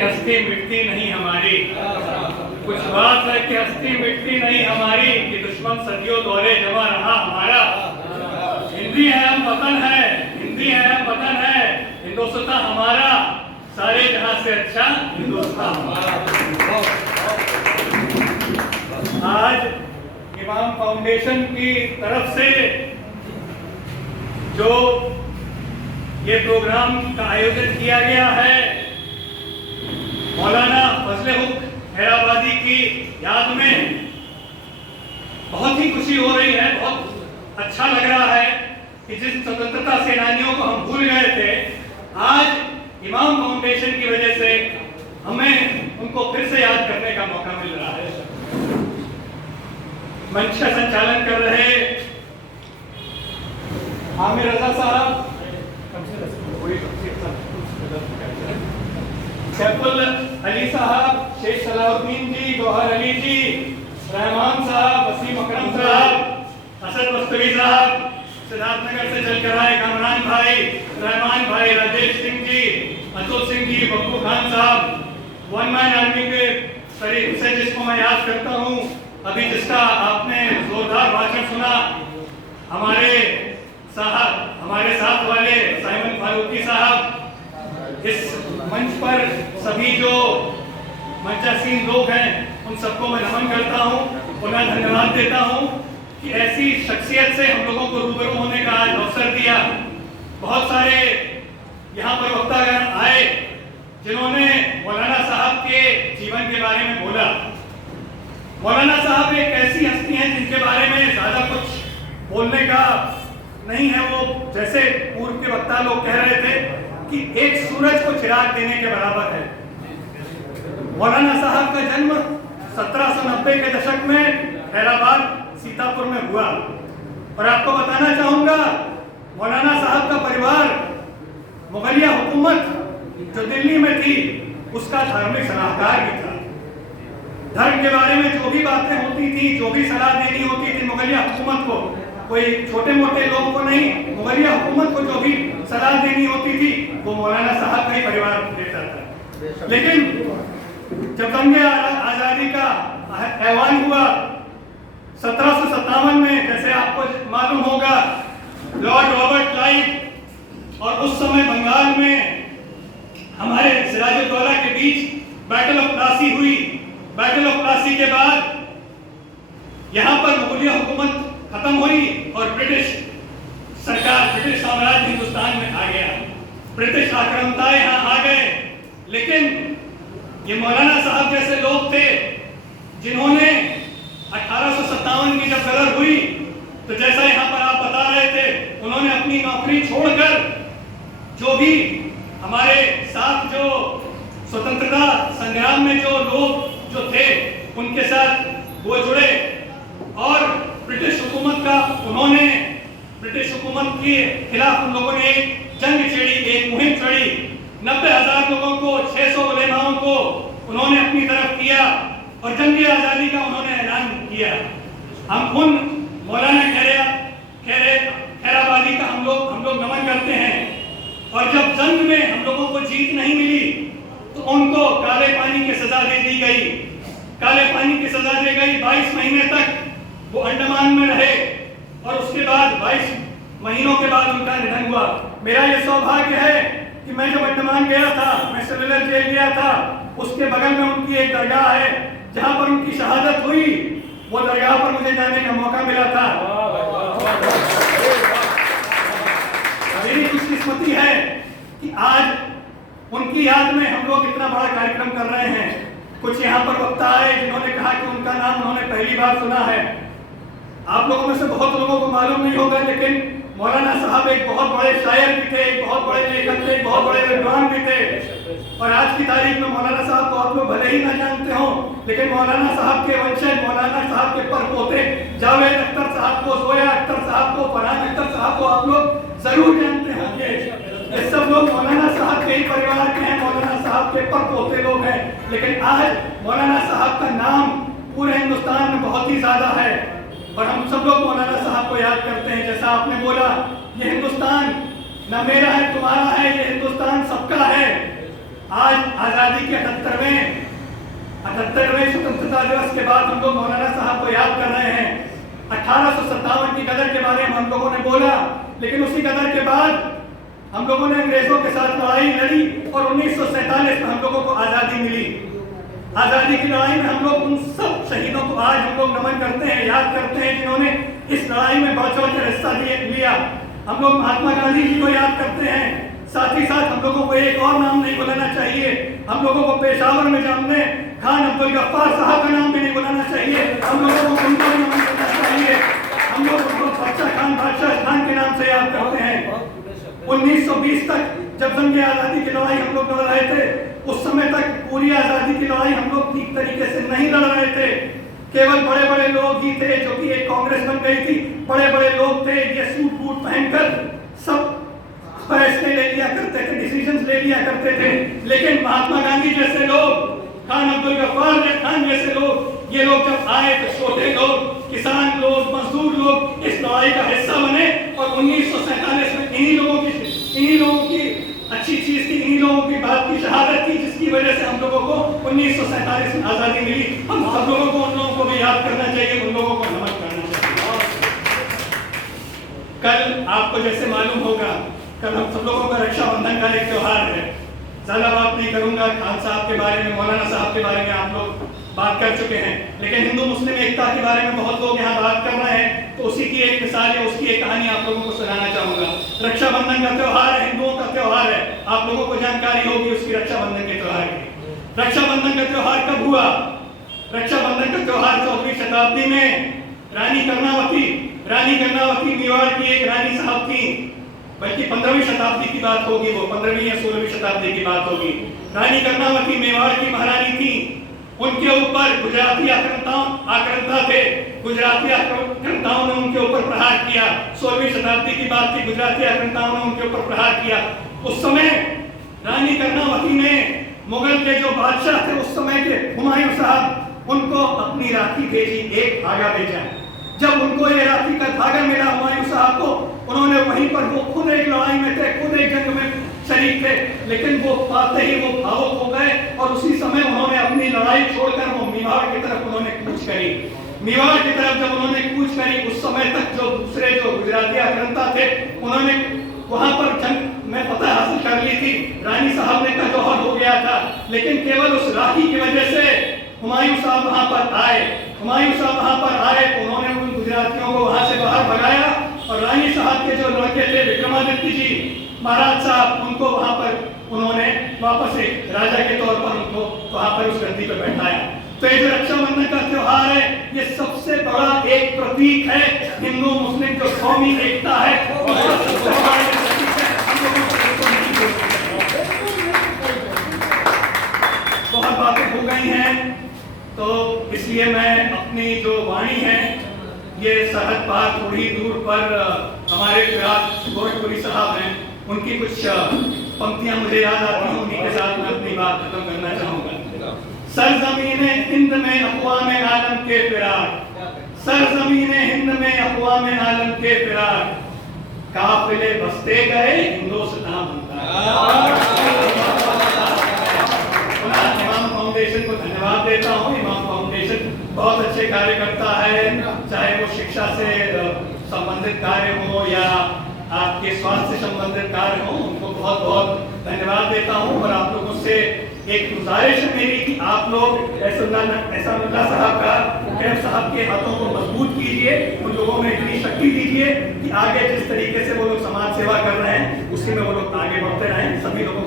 हस्ती मिटती नहीं हमारी, कुछ बात है कि हस्ती मिटती नहीं हमारी, कि दुश्मन सदियों दौरे जमा रहा हमारा। हिंदी है हम वतन है, हिंदी है हम वतन है, हिंदुस्तान हमारा, सारे जहां से अच्छा हिंदुस्तान हमारा। आज इमाम फाउंडेशन की तरफ से जो ये प्रोग्राम का आयोजन किया गया है, मौलाना फजले हुक हैदराबादी की याद में, बहुत ही खुशी हो रही है। बहुत अच्छा लग रहा है कि जिन स्वतंत्रता सेनानियों को हम भूल गए थे, आज इमाम फाउंडेशन की वजह से हमें उनको फिर से याद करने का मौका मिल रहा है। मंच का संचालन कर रहे आमिर रजा साहब, सैफुल अली साहब, शेख सलाउद्दीन जी, गौहर अली जी, रहमान साहब, वसीम अकरम साहब, असद मुस्तफी साहब, सिद्धार्थनगर से चलकर आए कामरान भाई, रहमान भाई, राजेश सिंह जी, अतुल सिंह जी, बब्बू खान साहब, वन मैन आर्मी के शरीफ से जिसको मैं याद करता हूँ, अभी जिसका आपने जोरदार भाषण सुना, हमारे साहब, हमारे साथ वाले साइमन फारूकी साहब, इस मंच पर सभी जो मंचासीन लोग हैं उन सबको मैं नमन करता हूं, उन्हें धन्यवाद देता हूं कि ऐसी शख्सियत से हम लोगों को रूबरू होने का आज अवसर दिया। बहुत सारे यहाँ पर वक्तागण आए जिन्होंने मौलाना साहब के जीवन के बारे में बोला। मौलाना साहब एक ऐसी हस्ती हैं जिनके बारे में ज्यादा कुछ बोलने का नहीं है। वो जैसे पूर्व के वक्ता लोग कह रहे थे कि एक सूरज को चिराग देने के बराबर है। मौलाना साहब का जन्म 1790 के दशक में हैदराबाद सीतापुर में हुआ, और आपको बताना चाहूंगा मौलाना साहब का परिवार मुगलिया हुकूमत जो दिल्ली में थी उसका धार्मिक सलाहकार भी था। धर्म के बारे में जो भी बातें होती थी, जो भी सलाह देनी होती थी मुगलिया हुकूमत को, कोई छोटे मोटे लोगों को नहीं, मुगलिया हुकूमत को जो भी सलाह देनी होती थी वो मौलाना साहब का ही परिवार देता था। लेकिन जब जंग आजादी का ऐलान हुआ 1757 में, जैसे आपको मालूम होगा, लॉर्ड रॉबर्ट क्लाइव और उस समय बंगाल में हमारे सिराजुद्दौला के बीच बैटल ऑफ प्लासी हुई। बैटल ऑफ प्लासी के बाद यहाँ पर मुगलिया हुकूमत खत्म हुई और ब्रिटिश सरकार, ब्रिटिश साम्राज्य हिंदुस्तान में आ गया। ब्रिटिश आक्रामकता यहाँ आ गए। लेकिन ये मौलाना साहब जैसे लोग थे जिन्होंने 1857 की जब गदर हुई तो जैसा यहाँ पर आप बता रहे थे, उन्होंने अपनी नौकरी छोड़कर जो भी हमारे साथ जो स्वतंत्रता संग्राम में जो लोग जो थे उनके साथ वो जुड़े और ब्रिटिश हुकूमत का उन्होंने, ब्रिटिश हुकूमत के खिलाफ उन लोगों ने एक जंग छेड़ी, एक मुहिम चढ़ी। 90,000 लोगों को, 600 उलेमाओं को उन्होंने अपनी तरफ किया और जंग आजादी का उन्होंने ऐलान किया। हम उन मौलाना हैदराबादी का हम लोग नमन करते हैं। और जब जंग में हम लोगों को जीत नहीं मिली तो उनको काले पानी की सजा दे दी गई। काले पानी की सजा दी गई। 22 महीने तक वो अंडमान में रहे और उसके बाद 22 महीनों के बाद उनका निधन हुआ। मेरा ये सौभाग्य है कि मैं जब अंडमान गया था, मैं सेलुलर जेल गया था, उसके बगल में उनकी एक दरगाह है जहां पर उनकी शहादत हुई। वो दरगाह पर मुझे जाने का मौका मिला था। मेरी खुशकिस्मती है कि आज उनकी याद में हम लोग इतना बड़ा कार्यक्रम कर रहे हैं। कुछ यहाँ पर वक्ता आए जिन्होंने कहा कि उनका नाम उन्होंने पहली बार सुना है। आप लोगों में से बहुत लोगों को मालूम नहीं होगा, लेकिन मौलाना साहब एक बहुत बड़े शायर भी थे, एक बहुत बड़े लेखक थे, एक बहुत बड़े विद्वान भी थे। और आज की तारीख में मौलाना साहब को आप लोग भले ही ना जानते हो, लेकिन मौलाना साहब के वंशज, मौलाना साहब के परपोते जावेद अख्तर साहब को, जोया अख्तर साहब को, फरहान अख्तर साहब को आप लोग जरूर जानते होंगे। ये सब लोग मौलाना साहब के ही परिवार के हैं, मौलाना साहब के परपोते लोग हैं। लेकिन आज मौलाना साहब का नाम पूरे हिंदुस्तान में बहुत ही ज्यादा है और हम सब लोग मौलाना साहब को याद करते हैं। जैसा आपने बोला, ये हिंदुस्तान न मेरा है तुम्हारा है, ये हिंदुस्तान सबका है। आज आजादी के 78वें स्वतंत्रता दिवस के बाद हम लोग मौलाना साहब को याद कर रहे हैं। 1857 की गदर के बारे में हम लोगों ने बोला, लेकिन उसी गदर के बाद हम लोगों ने अंग्रेजों के साथ लड़ाई लड़ी और 1947 में हम लोगों को आजादी मिली। आजादी की लड़ाई में हम लोग उन सब शहीदों को आज हम लोग नमन करते हैं, याद करते हैं, जिन्होंने इस लड़ाई में बढ़ चढ़ कर हिस्सा लिया। हम लोग महात्मा गांधी जी को याद करते हैं। साथ ही साथ हम लोगों को एक और नाम नहीं बुलाना चाहिए, हम लोगों को पेशावर में जामने खान अब्दुल गफ्फार साहब का नाम भी नहीं बुलाना चाहिए, हम लोगों को उनको भी नमन करना चाहिए। हम लोग उनको बादशाह खान के नाम से याद करते हैं। 1920 तक जब जंग आजादी की लड़ाई हम लोग लड़ रहे थे, उस समय तक पूरी आजादी की लड़ाई हम लोग ठीक तरीके से नहीं लड़ रहे थे। केवल बड़े बड़े लोग ही थे, जो कि एक कांग्रेस बन गई थी, बड़े बड़े लोग थे, ये सूट बूट पहनकर सब फैसले ले लिया करते थे, डिसीजंस ले लिया करते थे। लेकिन महात्मा गांधी जैसे लोग, खान अब्दुल गफ्फार खान जैसे लोग, ये लोग जब आए तो छोटे लोग, किसान लोग, मजदूर लोग इस लड़ाई का हिस्सा बने और 1947 में इन्हीं लोगों की अच्छी चीज थी, इन्हीं लोगों की बात की शहादत थी, जिसकी वजह से हम लोगों को 1947 में आजादी मिली। हम सब लोगों को उन लोगों को भी याद करना चाहिए, उन लोगों को नमन करना चाहिए। कल आपको जैसे मालूम होगा, कल हम सब लोगों का रक्षाबंधन का एक त्योहार है। ज्यादा बात नहीं करूंगा, खान साहब के बारे में, मौलाना साहब के बारे में आप लोग बात कर चुके हैं, लेकिन हिंदू मुस्लिम एकता के बारे में बहुत लोग यहाँ बात कर रहे हैं, तो उसी की एक मिसाल या उसकी एक कहानी आप लोगों को सुनाना चाहूंगा। रक्षाबंधन का त्योहार है, हिंदुओं का त्योहार है, आप लोगों को जानकारी होगी उसकी रक्षाबंधन के त्योहार की। रक्षाबंधन का त्योहार कब हुआ? रक्षाबंधन का त्योहार 14वीं शताब्दी में रानी कर्णावती मेवाड़ की एक रानी साहब थी, बल्कि 15वीं शताब्दी की बात होगी, वो 15वीं या 16वीं शताब्दी की बात होगी। रानी कर्णावती मेवाड़ की महारानी थी। उनके ऊपर गुजराती आक्रांता थे, गुजराती आक्रांताओं ने उनके ऊपर प्रहार किया। 16वीं शताब्दी की बात थी, गुजराती आक्रांताओं ने उनके ऊपर प्रहार किया। उस समय रानी कर्णावती ने मुगल के जो बादशाह थे उस समय के, हुमायूं साहब, उनको अपनी राखी भेजी, एक धागा भेजा। जब उनको ये राखी का धागा मिला हुमायूं साहब को, उन्होंने वहीं पर, वो खुद एक लड़ाई में थे, खुद एक जंग में शरीक थे, लेकिन वो पाते ही वो भावुक हो गए और उसी समय उन्होंने अपनी लड़ाई छोड़कर वो मेवाड़ की तरफ उन्होंने कूच करी। मेवाड़ की तरफ जब उन्होंने कूच करी, उस समय तक जो दूसरे जो गुजराती आक्रांता थे, उन्होंने वहां पर जंग में फतह हासिल कर ली थी, रानी साहब ने का जौहर हो गया था, लेकिन केवल उस राखी की वजह से हुमायूं साहब वहां पर आए। तो उन्होंने उन गुजरातियों को वहां से बाहर भगाया और रानी साहब के जो लड़के थे विक्रमादित्य जी महाराज साहब, उनको वहां पर उन्होंने वापस एक राजा के तौर पर उनको वहां पर उस गद्दी पर बैठाया। तो ये जो रक्षाबंधन का त्योहार है, ये सबसे बड़ा एक प्रतीक है हिंदू मुस्लिम जो कौमी एकता है, बहुत बातें हो गई हैं, तो इसलिए मैं अपनी जो वाणी है, ये सरहद पार थोड़ी दूर पर हमारे गोरखपुरी साहब हैं, उनकी कुछ पंक्तियां मुझे याद आती हैं, उन्हीं के साथ मैं अपनी बात खत्म करना चाहूंगा। सरजमीने हिंद में अक़वामे आलम के फिराक, सरजमीने हिंद में अक़वामे आलम के फिराक, काफिले बसते गए हिंदुस्तान बनता। इमाम फाउंडेशन को धन्यवाद देता हूँ। इमाम फाउंडेशन बहुत अच्छे कार्य करता है, चाहे वो शिक्षा से संबंधित कार्य हो या आपके स्वास्थ्य से संबंधित कार्य हो, उनको बहुत बहुत धन्यवाद देता हूँ। और आप लोगों से एक गुजारिश है मेरी कि आप लोग एहसानुल्लाह साहब के हाथों को मजबूत कीजिए, उन लोगों में इतनी शक्ति दीजिए कि आगे जिस तरीके से वो लोग समाज सेवा कर रहे हैं, उसी में वो लोग आगे बढ़ते रहें। सभी लोगों